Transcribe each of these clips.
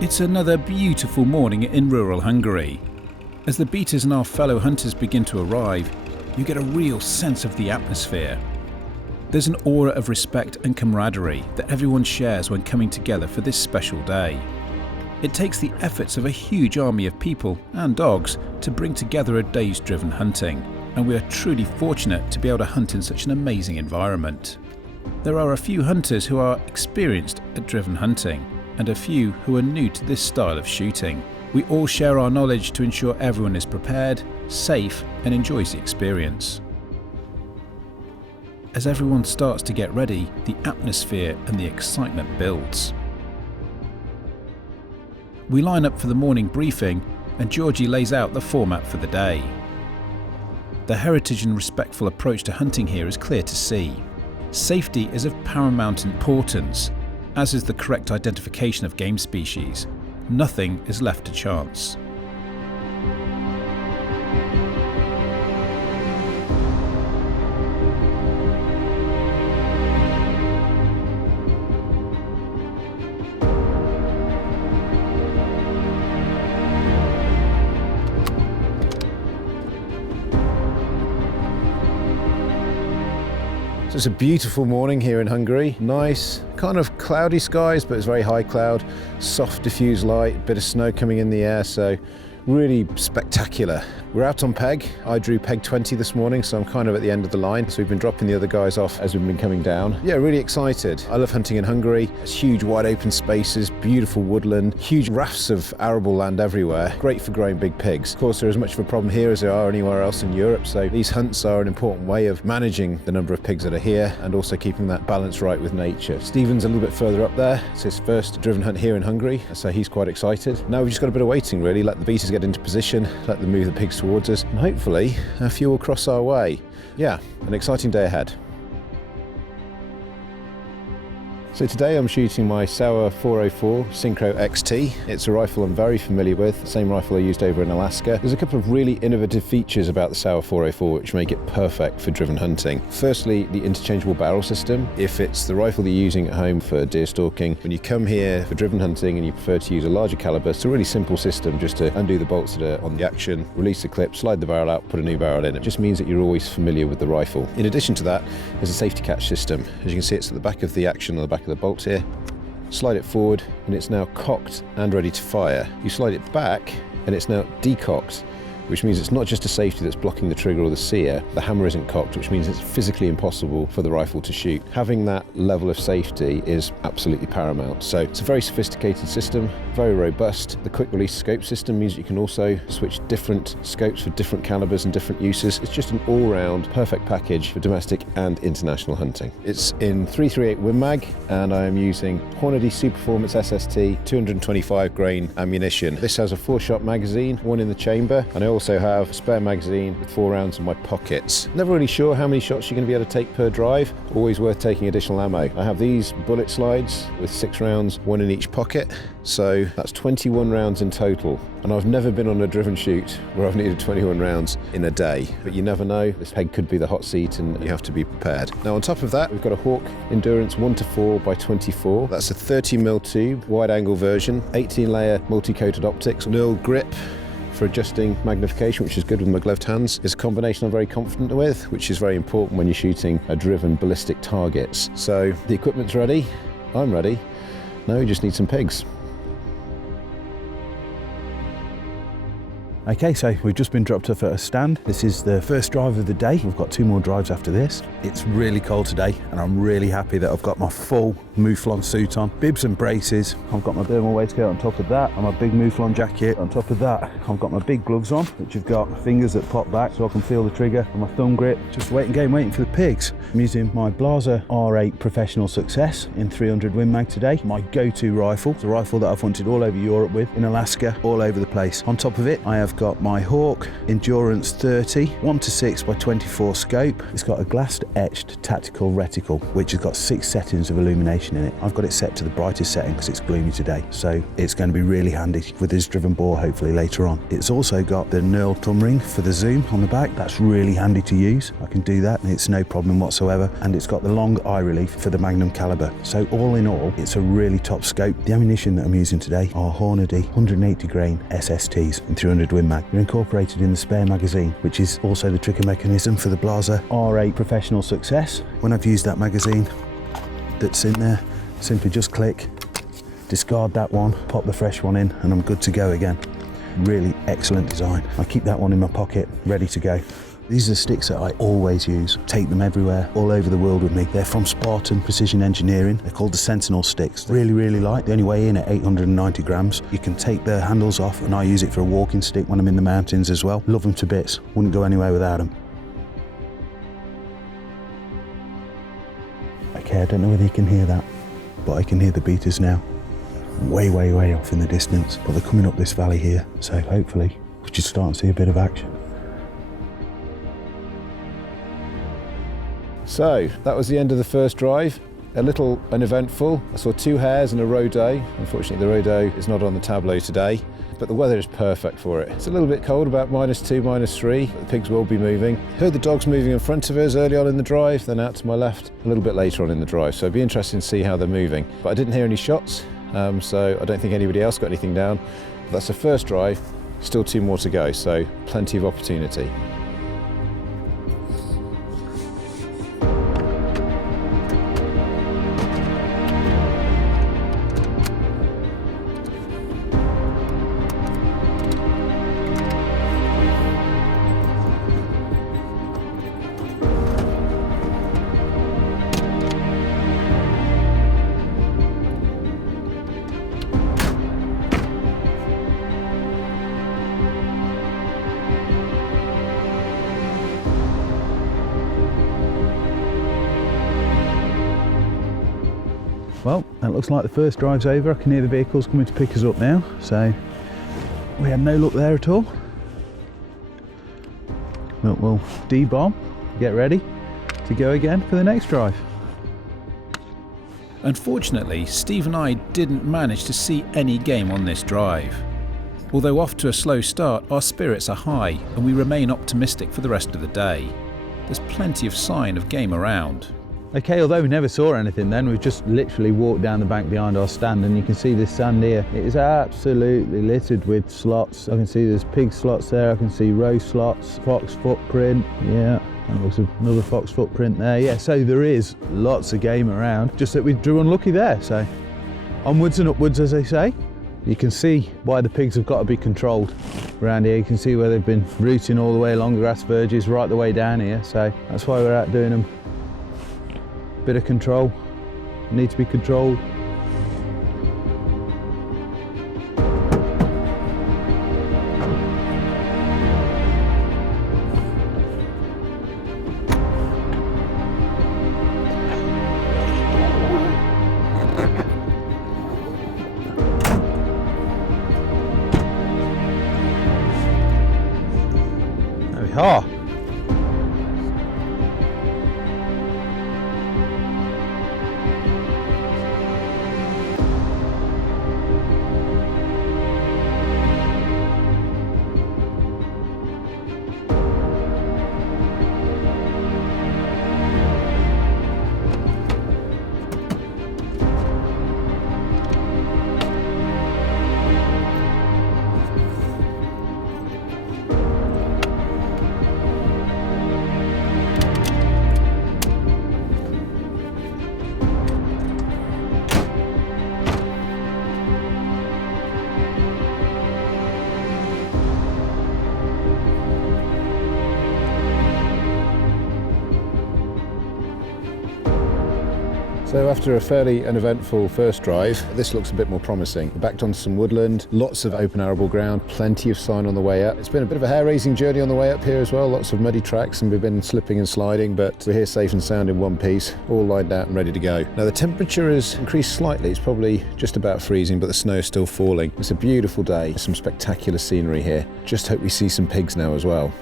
It's another beautiful morning in rural Hungary. As the beaters and our fellow hunters begin to arrive, you get a real sense of the atmosphere. There's an aura of respect and camaraderie that everyone shares when coming together for this special day. It takes the efforts of a huge army of people and dogs to bring together a day's driven hunting, and we are truly fortunate to be able to hunt in such an amazing environment. There are a few hunters who are experienced at driven hunting, and a few who are new to this style of shooting. We all share our knowledge to ensure everyone is prepared, safe, and enjoys the experience. As everyone starts to get ready, the atmosphere and the excitement builds. We line up for the morning briefing, and Georgie lays out the format for the day. The heritage and respectful approach to hunting here is clear to see. Safety is of paramount importance, as is the correct identification of game species. Nothing is left to chance. So it's a beautiful morning here in Hungary. Nice, kind of cloudy skies, but it's very high cloud, soft diffused light, bit of snow coming in the air, so really spectacular. We're out on peg. I drew peg 20 this morning, so I'm kind of at the end of the line. So we've been dropping the other guys off as we've been coming down. Yeah, really excited. I love hunting in Hungary. It's huge wide open spaces, beautiful woodland, huge rafts of arable land everywhere. Great for growing big pigs. Of course, there is much of a problem here as there are anywhere else in Europe. So these hunts are an important way of managing the number of pigs that are here and also keeping that balance right with nature. Stephen's a little bit further up there. It's his first driven hunt here in Hungary, so he's quite excited. Now we've just got a bit of waiting really, let the beaters get into position, let them move the pigs towards us, and hopefully a few will cross our way. Yeah, an exciting day ahead. So today I'm shooting my Sauer 404 Synchro XT. It's a rifle I'm very familiar with, the same rifle I used over in Alaska. There's a couple of really innovative features about the Sauer 404 which make it perfect for driven hunting. Firstly, the interchangeable barrel system. If it's the rifle that you're using at home for deer stalking, when you come here for driven hunting and you prefer to use a larger caliber, it's a really simple system just to undo the bolts that are on the action, release the clip, slide the barrel out, put a new barrel in. It just means that you're always familiar with the rifle. In addition to that, there's a safety catch system. As you can see, it's at the back of the action on the back of the bolts here. Slide it forward and it's now cocked and ready to fire. You slide it back and it's now decocked, which means it's not just a safety that's blocking the trigger or the sear. The hammer isn't cocked, which means it's physically impossible for the rifle to shoot. Having that level of safety is absolutely paramount. So it's a very sophisticated system, very robust. The quick release scope system means you can also switch different scopes for different calibers and different uses. It's just an all-round perfect package for domestic and international hunting. It's in 338 Win Mag, and I am using Hornady Super Performance SST 225 grain ammunition. This has a 4-shot magazine, one in the chamber, and I also have a spare magazine with 4 rounds in my pockets. Never really sure how many shots you're going to be able to take per drive. Always worth taking additional ammo. I have these bullet slides with 6 rounds, 1 in each pocket. So that's 21 rounds in total. And I've never been on a driven shoot where I've needed 21 rounds in a day. But you never know, this peg could be the hot seat and you have to be prepared. Now on top of that, we've got a Hawk Endurance 1:4 by 24. That's a 30mm tube, wide angle version, 18 layer multi-coated optics, knurled grip for adjusting magnification, which is good with my gloved hands. It's a combination I'm very confident with, which is very important when you're shooting a driven ballistic targets. So the equipment's ready, I'm ready. Now we just need some pigs. Okay, so we've just been dropped off at a stand. This is the first drive of the day. We've got 2 more drives after this. It's really cold today, and I'm really happy that I've got my full mouflon suit on, bibs and braces. I've got my thermal waistcoat on top of that, and my big mouflon jacket on top of that. I've got my big gloves on, which have got fingers that pop back so I can feel the trigger, and my thumb grip. Just waiting game, waiting for the pigs. I'm using my Blaser R8 Professional Success in 300 Win Mag today. My go-to rifle. It's a rifle that I've hunted all over Europe with, in Alaska, all over the place. On top of it, I have got my Hawk Endurance 30 1:6 by 24 scope. It's got a glass etched tactical reticle which has got 6 settings of illumination in it. I've got it set to the brightest setting because it's gloomy today, so it's going to be really handy with this driven bore hopefully later on. It's also got the knurled thumb ring for the zoom on the back. That's really handy to use. I can do that and it's no problem whatsoever, and it's got the long eye relief for the magnum caliber. So all in all, it's a really top scope. The ammunition that I'm using today are Hornady 180 grain SSTs and 300 Win Mag. They're incorporated in the spare magazine, which is also the trigger mechanism for the Blaser R8 Professional Success. When I've used that magazine that's in there, simply just click, discard that one, pop the fresh one in, and I'm good to go again. Really excellent design. I keep that one in my pocket, ready to go. These are the sticks that I always use. Take them everywhere, all over the world with me. They're from Spartan Precision Engineering. They're called the Sentinel sticks. Really, really light. They only weigh in at 890 grams. You can take the handles off, and I use it for a walking stick when I'm in the mountains as well. Love them to bits. Wouldn't go anywhere without them. Okay, I don't know whether you can hear that, but I can hear the beaters now. Way, way, way off in the distance, but they're coming up this valley here, so hopefully we should start to see a bit of action. So that was the end of the first drive. A little uneventful. I saw 2 hares and a roe-doe. Unfortunately the roe-doe is not on the tableau today, but the weather is perfect for it. It's a little bit cold, about -2, -3, but the pigs will be moving. Heard the dogs moving in front of us early on in the drive, then out to my left a little bit later on in the drive, so it'd be interesting to see how they're moving. But I didn't hear any shots, so I don't think anybody else got anything down. But that's the first drive, still 2 more to go, so plenty of opportunity. Well, that looks like the first drive's over. I can hear the vehicles coming to pick us up now, so we had no luck there at all. But we'll D-bomb, get ready to go again for the next drive. Unfortunately, Steve and I didn't manage to see any game on this drive. Although off to a slow start, our spirits are high and we remain optimistic for the rest of the day. There's plenty of sign of game around. Okay, although we never saw anything then, we've just literally walked down the bank behind our stand, and you can see this sand here. It is absolutely littered with slots. I can see there's pig slots there, I can see roe slots, fox footprint, yeah, and looks another fox footprint there. Yeah, so there is lots of game around, just that we drew unlucky there. So onwards and upwards, as they say. You can see why the pigs have got to be controlled around here. You can see where they've been rooting all the way along the grass verges right the way down here, so that's why we're out doing them. Bit of control, need to be controlled. There we are. So after a fairly uneventful first drive, this looks a bit more promising. We're backed onto some woodland, lots of open arable ground, plenty of sign on the way up. It's been a bit of a hair-raising journey on the way up here as well, lots of muddy tracks, and we've been slipping and sliding, but we're here safe and sound in one piece, all lined out and ready to go. Now the temperature has increased slightly, it's probably just about freezing, but the snow is still falling. It's a beautiful day, some spectacular scenery here. Just hope we see some pigs now as well.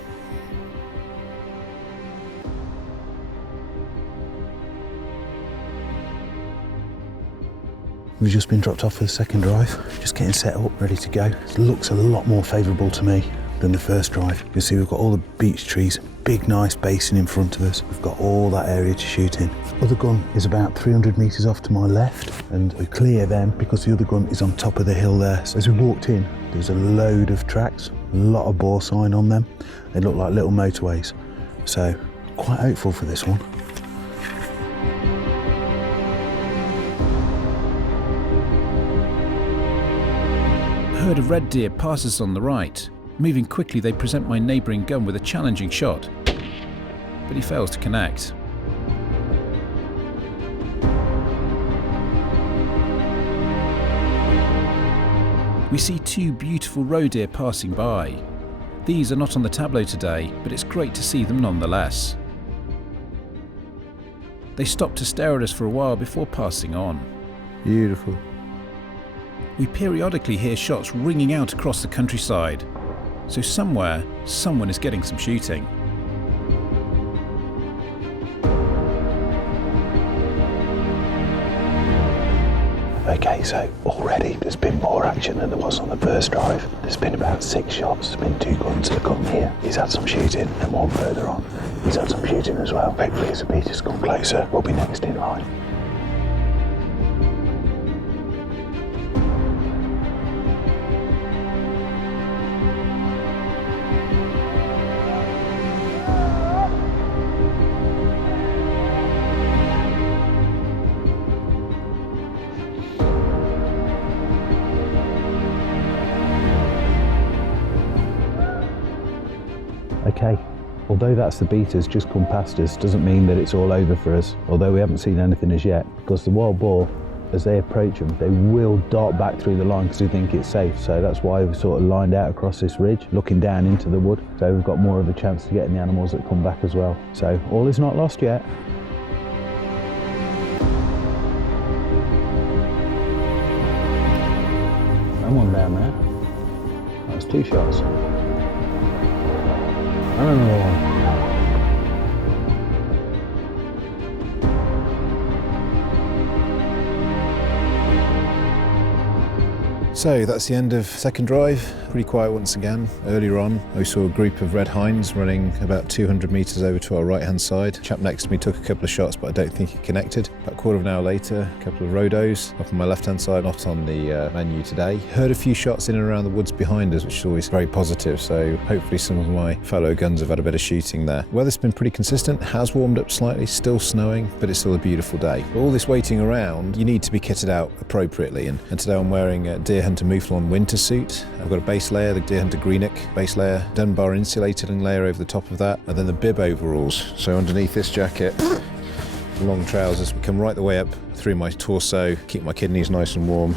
We've just been dropped off for the second drive, just getting set up, ready to go. It looks a lot more favourable to me than the first drive. You can see we've got all the beech trees, big nice basin in front of us. We've got all that area to shoot in. The other gun is about 300 metres off to my left, and we're clear then because the other gun is on top of the hill there. So as we walked in, there's a load of tracks, a lot of Boar sign on them. They look like little motorways. So quite hopeful for this one. A herd of red deer passes on the right. Moving quickly, they present my neighbouring gun with a challenging shot, but he fails to connect. We see two beautiful roe deer passing by. These are not on the tableau today, but it's great to see them nonetheless. They stop to stare at us for a while before passing on. Beautiful. We periodically hear shots ringing out across the countryside, so somewhere, someone is getting some shooting. Okay, so already there's been more action than there was on the first drive. There's been about 6 shots, there's been 2 guns that have come here. He's had some shooting, and one further on, he's had some shooting as well. Hopefully as the beaters come closer, we'll be next in line. Okay, although that's the beaters just come past us, doesn't mean that it's all over for us, although we haven't seen anything as yet, because the wild boar, as they approach them, they will dart back through the line because they think it's safe. So that's why we've sort of lined out across this ridge, looking down into the wood, so we've got more of a chance to getting the animals that come back as well. So all is not lost yet. Someone down there. That was 2 shots. And another one. So that's the end of second drive. Pretty quiet once again. Earlier on, we saw a group of red hinds running about 200 metres over to our right-hand side. Chap next to me took a couple of shots, but I don't think he connected. About a quarter of an hour later, a couple of rodos up on my left-hand side, not on the menu today. Heard a few shots in and around the woods behind us, which is always very positive. So hopefully some of my fellow guns have had a bit of shooting there. Weather's been pretty consistent, has warmed up slightly, still snowing, but it's still a beautiful day. But all this waiting around, you need to be kitted out appropriately. And today I'm wearing a Deer Hunter Mouflon winter suit. I've got a base layer, the Deer Hunter Greenock base layer, Dunbar insulating layer over the top of that, and then the bib overalls. So underneath this jacket, long trousers come right the way up through my torso, keep my kidneys nice and warm,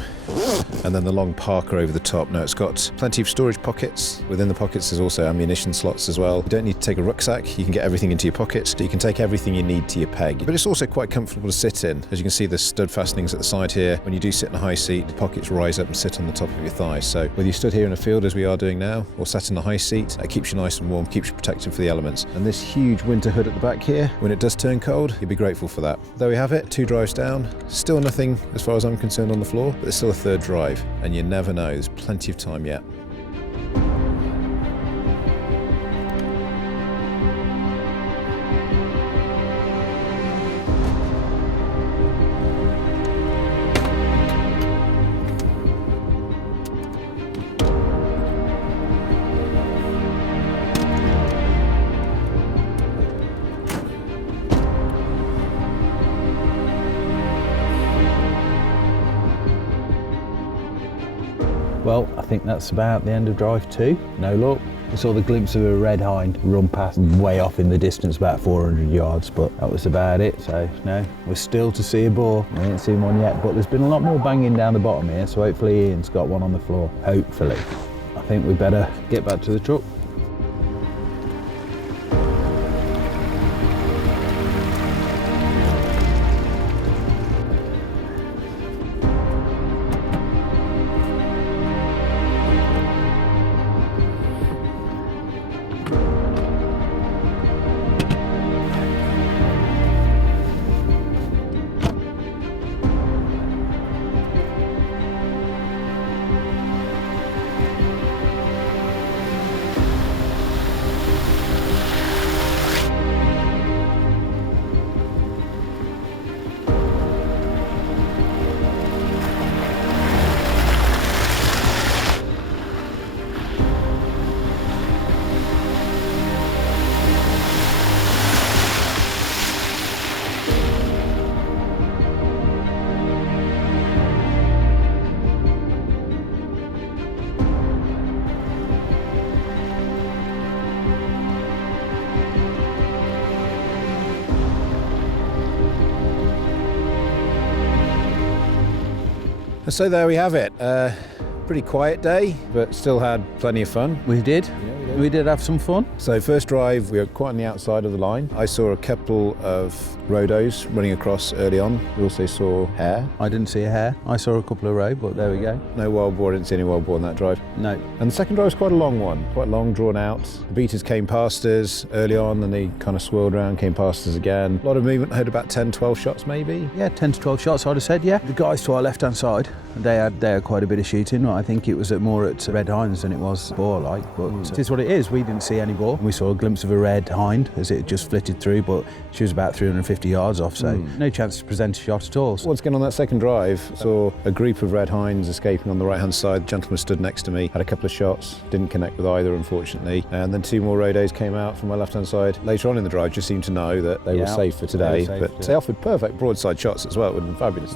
and then the long parka over the top. Now it's got plenty of storage pockets. Within the pockets there's also ammunition slots as well. You don't need to take a rucksack, you can get everything into your pockets, so you can take everything you need to your peg. But it's also quite comfortable to sit in. As you can see, there's stud fastenings at the side here. When you do sit in a high seat, the pockets rise up and sit on the top of your thighs. So whether you stood here in a field as we are doing now, or sat in the high seat, it keeps you nice and warm, keeps you protected for the elements. And this huge winter hood at the back here, when it does turn cold, you'll be grateful for that. There we have it, 2 drives down. Still nothing as far as I'm concerned on the floor, but there's still a 3rd drive, and you never know, there's plenty of time yet. Well, I think that's about the end of drive 2. No luck. I saw the glimpse of a red hind run past way off in the distance, about 400 yards, but that was about it. So no, we're still to see a boar. I ain't seen one yet, but there's been a lot more banging down the bottom here, so hopefully Ian's got one on the floor. Hopefully. I think we better get back to the truck. So there we have it. Pretty quiet day, but still had plenty of fun. We did. We did have some fun. So first drive, we were quite on the outside of the line. I saw a couple of rhodos running across early on. We also saw hare. I didn't see a hare. I saw a couple of roe, but there we go. No wild boar, didn't see any wild boar on that drive. No. And the second drive was quite a long one, quite long, drawn out. The beaters came past us early on, and they kind of swirled around, came past us again. A lot of movement, I heard about 10, 12 shots maybe. Yeah, 10 to 12 shots, I'd have said, yeah. The guys to our left-hand side, they had quite a bit of shooting. I think it was more at red hinds than it was boar-like, but it is what it is. We didn't see any boar. We saw a glimpse of a red hind as it just flitted through, but she was about 350 yards off, so no chance to present a shot at all. Once again on that second drive, saw a group of red hinds escaping on the right-hand side. The gentleman stood next to me, had a couple of shots, didn't connect with either, unfortunately. And then two more rhodos came out from my left-hand side. Later on in the drive, just seemed to know that they were safe for today, but they offered perfect broadside shots as well. It would have been fabulous.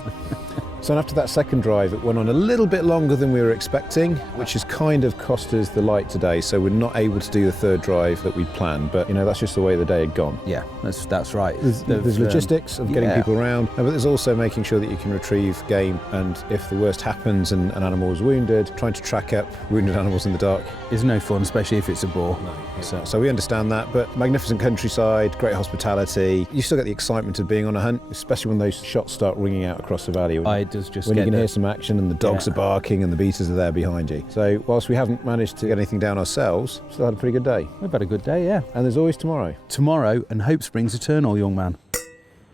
So after that second drive, it went on a little bit longer than we were expecting, which has kind of cost us the light today. So we're not able to do the third drive that we'd planned. But, you know, that's just the way the day had gone. Yeah, that's right. There's logistics of getting people around, but there's also making sure that you can retrieve game. And if the worst happens and an animal is wounded, trying to track up wounded animals in the dark is no fun, especially if it's a boar. No. So we understand that, but magnificent countryside, great hospitality. You still get the excitement of being on a hunt, especially when those shots start ringing out across the valley. When you can hear some action and the dogs are barking and the beaters are there behind you. So whilst we haven't managed to get anything down ourselves, still had a pretty good day. We've had a good day, yeah. And there's always tomorrow. Tomorrow, and hope springs eternal, young man.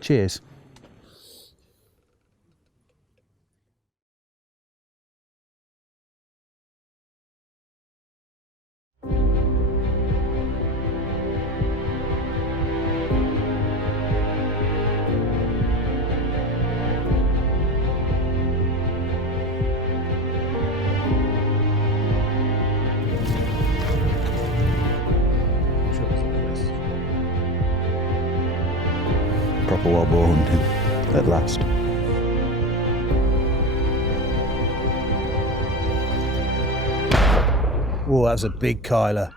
Cheers. Proper wild boar hunting at last. Oh, that's a big Kyler.